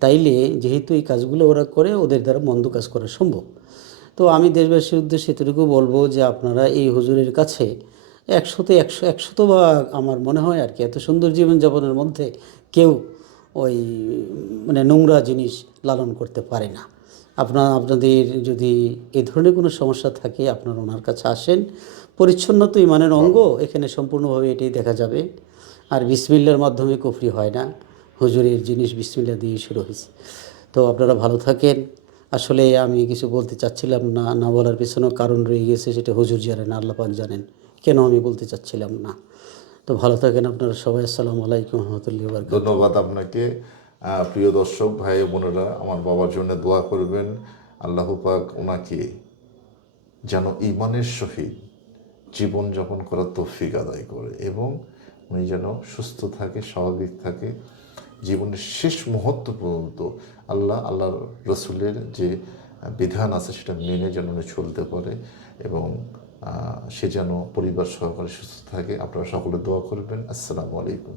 তাইলে যেহেতু এই কাজগুলো ওরা করে, ওদের দ্বারা মন্দ কাজ করা সম্ভব। তো আমি দেশবাসীর উদ্দেশ্যে এতটুকু বলব যে আপনারা এই হুজুরের কাছে একশোতে একশো, একশত বা আমার মনে হয় আর কি, এত সুন্দর জীবনযাপনের মধ্যে কেউ ওই মানে নোংরা জিনিস লালন করতে পারে না। আপনার, আপনাদের যদি এ ধরনের কোনো সমস্যা থাকে, আপনারা ওনার কাছে আসেন। পরিচ্ছন্ন তো ইমানের অঙ্গ, এখানে সম্পূর্ণভাবে এটাই দেখা যাবে। আর বিসমিল্লার মাধ্যমে কুফরি হয় না। হুজুরের জিনিস বিসমিল্লা দিয়ে শুরু হয়েছে। তো আপনারা ভালো থাকেন। আসলে আমি কিছু বলতে চাচ্ছিলাম না না বলার পেছনেও কারণ রয়ে গেছে, সেটা হুজুর জানেন, আল্লাহ পাক জানেন। কেন আমি বলতে চাচ্ছিলাম না? তো ভালো থাকেন আপনারা সবাই, আসসালামু আলাইকুম রহমতুল্লাহ ধন্যবাদ আপনাকে। প্রিয় দর্শক, ভাই বোনেরা, আমার বাবার জন্য দোয়া করবেন। আল্লাহ পাক ওনাকে যেন ইমানের সহিত জীবনযাপন করার তৌফিক আদায় করে এবং উনি যেন সুস্থ থাকে, স্বাভাবিক থাকে। জীবনের শেষ মুহূর্ত পর্যন্ত আল্লাহ, আল্লাহর রসুলের যে বিধান আছে সেটা মেনে যেন চলতে পারে এবং সে যেন পরিবার সহকারে সুস্থ থাকে। আপনারা সকলে দোয়া করবেন। আসসালামু আলাইকুম।